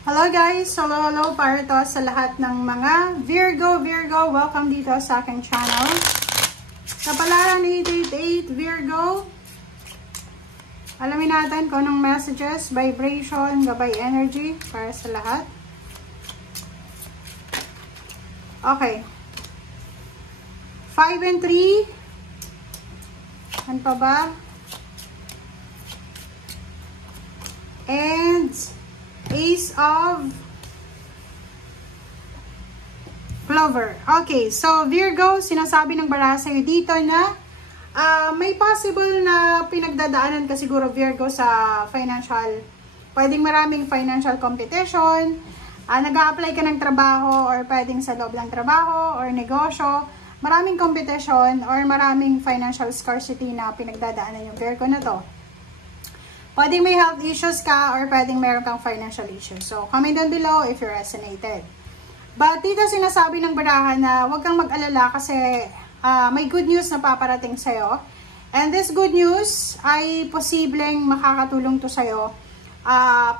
Hello guys! Hello para to sa lahat ng mga Virgo. Welcome dito sa aking channel. Kapalaran 888 Virgo. Alamin natin kung anong messages, vibration, gabay energy para sa lahat. Okay. 5 and 3. Ano pa ba? And Ace of Clover. Okay, so Virgo, sinasabi ng baraha sa'yo dito na may possible na pinagdadaanan ka siguro Virgo sa financial, pwedeng maraming financial competition, nag-a-apply ka ng trabaho or pwedeng sa loob ng trabaho or negosyo, maraming competition or maraming financial scarcity na pinagdadaanan yung Virgo na to. Pwedeng may health issues ka or pwedeng meron kang financial issues. So, comment down below if you resonated. But dito sinasabi ng baraha na huwag kang mag-alala kasi may good news na paparating sa'yo. And this good news ay posibleng makakatulong to sa'yo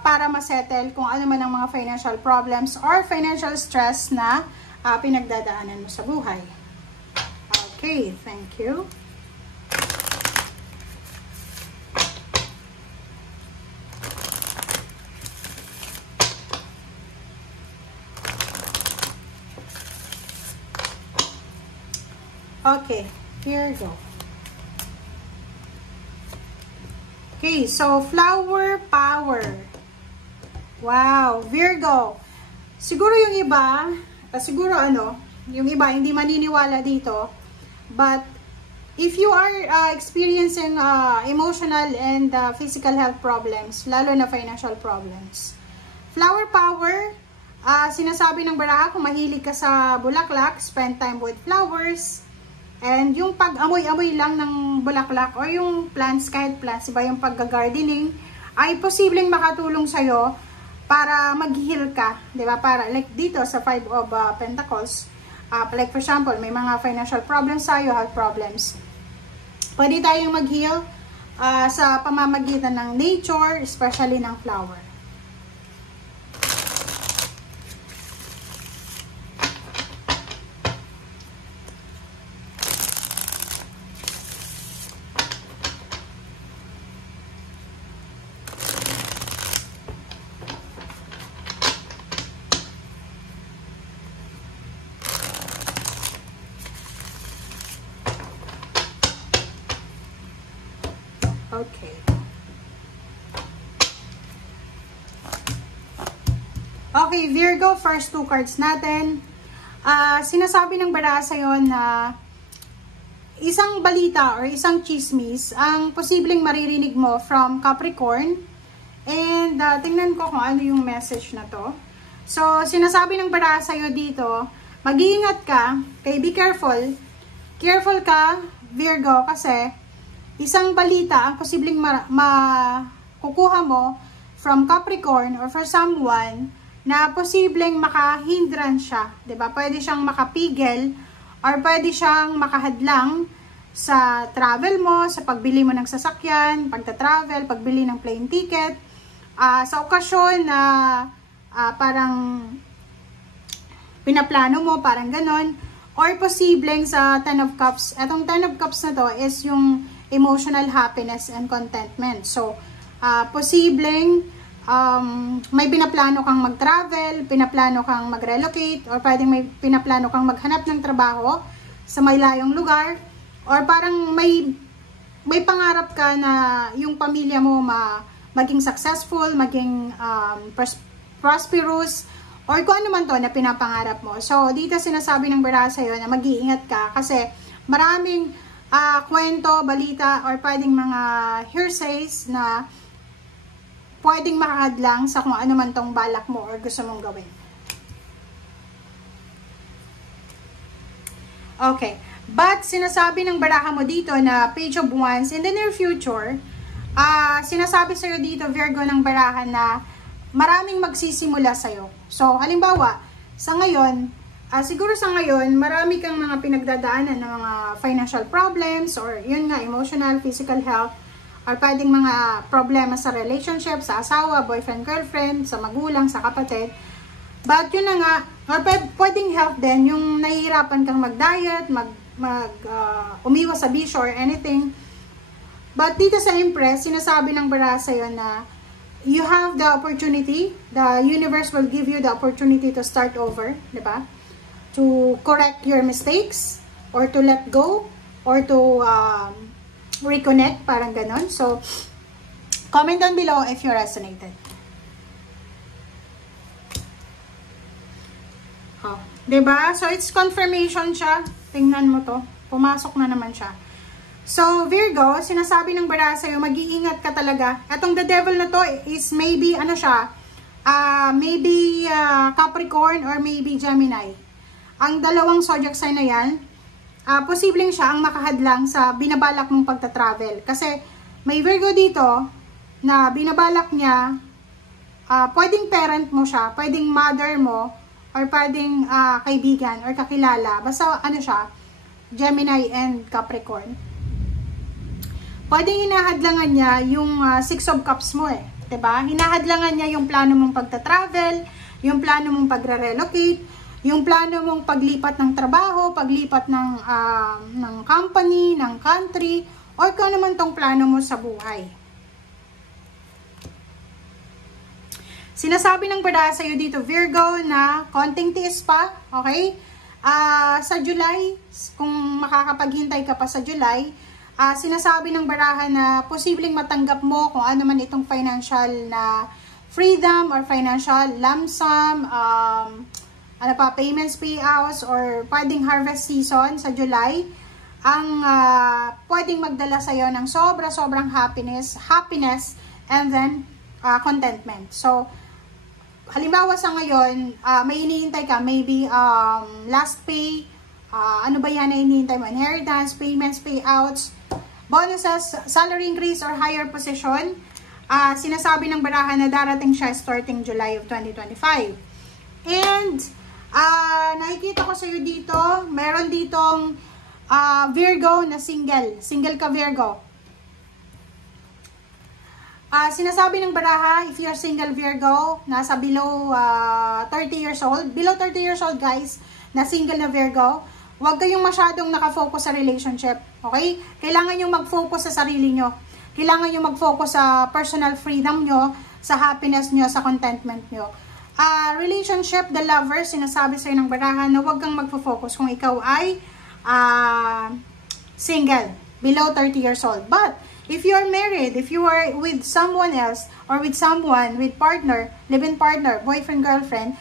para masettle kung ano man ang mga financial problems or financial stress na pinagdadaanan mo sa buhay. Okay, thank you. Okay, here we go. Okay, so flower power. Wow, Virgo. Siguro yung iba, yung iba hindi maniniwala dito. But if you are experiencing emotional and physical health problems, lalo na financial problems, flower power, sinasabi ng baraha kung mahilig ka sa bulaklak, spend time with flowers. And yung pag-amoy-amoy lang ng bulaklak or yung plants, kahit plants, iba yung pag-gardening, ay posibleng makatulong sa'yo para mag-heal ka. Diba? Para, like dito sa 5 of Pentacles, like for example, may mga financial problems sa'yo, health problems. Pwede tayong mag-heal sa pamamagitan ng nature, especially ng flower. Okay. Okay, Virgo, first two cards natin. Sinasabi ng baraha sa'yo na isang balita or isang chismis ang posibleng maririnig mo from Capricorn. And tingnan ko kung ano yung message na to. So, sinasabi ng baraha sa'yo dito, mag-iingat ka, kaya be careful. Careful ka, Virgo, kasi isang balita ang posibleng makukuha mo from Capricorn or for someone na posibleng makahindran siya. Diba? Pwede siyang makapigil or pwede siyang makahadlang sa travel mo, sa pagbili mo ng sasakyan, pagta-travel, pagbili ng plane ticket, sa okasyon na parang pinaplano mo, parang ganon. Or posibleng sa 10 of Cups. Etong 10 of Cups na to is yung emotional happiness and contentment. So, posibleng may pinaplano kang mag-travel, pinaplano kang mag-relocate, or pwedeng may pinaplano kang maghanap ng trabaho sa may layong lugar, or parang may pangarap ka na yung pamilya mo maging successful, maging prosperous, or kung ano man to na pinapangarap mo. So, dito sinasabi ng baraha sa'yo na mag-iingat ka kasi maraming kwento, balita, or pwedeng mga hearsays na pwedeng makahadlang sa kung ano man tong balak mo or gusto mong gawin. Okay. But, sinasabi ng baraha mo dito na Page of Wands, in the near future, sinasabi sa'yo dito, Virgo, ng baraha na maraming magsisimula sa'yo. So, halimbawa, sa ngayon, siguro sa ngayon, marami kang mga pinagdadaanan ng mga financial problems or yun nga, emotional, physical health. or pwedeng mga problema sa relationship, sa asawa, boyfriend, girlfriend, sa magulang, sa kapatid. But yun na nga, or pwedeng health din, yung nahihirapan kang mag-diet, umiwas sa bisyo or anything. But dito sa Empress, sinasabi ng baraha sa'yo na you have the opportunity, the universe will give you the opportunity to start over, di ba? To correct your mistakes, or to let go, or to reconnect, parang ganon. So, comment down below if you resonated. Oh, diba? So, it's confirmation siya. Tingnan mo to. Pumasok na naman siya. So, Virgo, sinasabi ng baraha sa'yo, mag-iingat ka talaga. Atong the devil na to is maybe, ano siya, maybe Capricorn or maybe Gemini. Ang dalawang zodiac sign na yan, posibleng siya ang makahadlang sa binabalak mong pagta-travel. Kasi, may Virgo dito, na binabalak niya, pwedeng parent mo siya, pwedeng mother mo, or pwedeng kaibigan or kakilala. Basta ano siya, Gemini and Capricorn. Pwedeng hinahadlangan niya yung Six of Cups mo eh. 'Di ba? Hinahadlangan niya yung plano mong pagta-travel, yung plano mong pagre-relocate, yung plano mong paglipat ng trabaho, paglipat ng company, ng country, or kung ano man tong plano mo sa buhay. Sinasabi ng baraha sa'yo dito, Virgo, na konting tiis pa, okay? Sa July, kung makakapaghintay ka pa sa July, sinasabi ng baraha na posibleng matanggap mo kung ano man itong financial na freedom or financial lump sum, payments, payouts, or pwedeng harvest season sa July, ang pwedeng magdala sa'yo ng sobrang happiness, and then contentment. So, halimbawa sa ngayon, may hinihintay ka, maybe last pay, ano ba yan na hinihintay mo? Inheritance, payments, payouts, bonuses, salary increase, or higher position. Sinasabi ng baraha na darating siya starting July of 2025. And, nakikita ko sa iyo dito, meron ditong Virgo na single. Single ka, Virgo. Sinasabi ng baraha, if you're single Virgo, nasa below 30 years old, guys, na single na Virgo, huwag kayong masyadong nakafocus sa relationship, okay? Kailangan nyo mag-focus sa sarili nyo. Kailangan nyo mag-focus sa personal freedom nyo, sa happiness nyo, sa contentment nyo. Relationship, the lover, sinasabi sa'yo ng baraha na huwag kang mag-focus kung ikaw ay single, below 30 years old. But, if you are married, if you are with someone else, or with someone, with partner, live-in partner, boyfriend, girlfriend,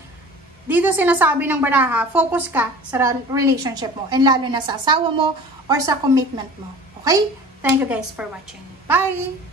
dito sinasabi ng baraha, focus ka sa relationship mo, and lalo na sa asawa mo, or sa commitment mo. Okay? Thank you guys for watching. Bye!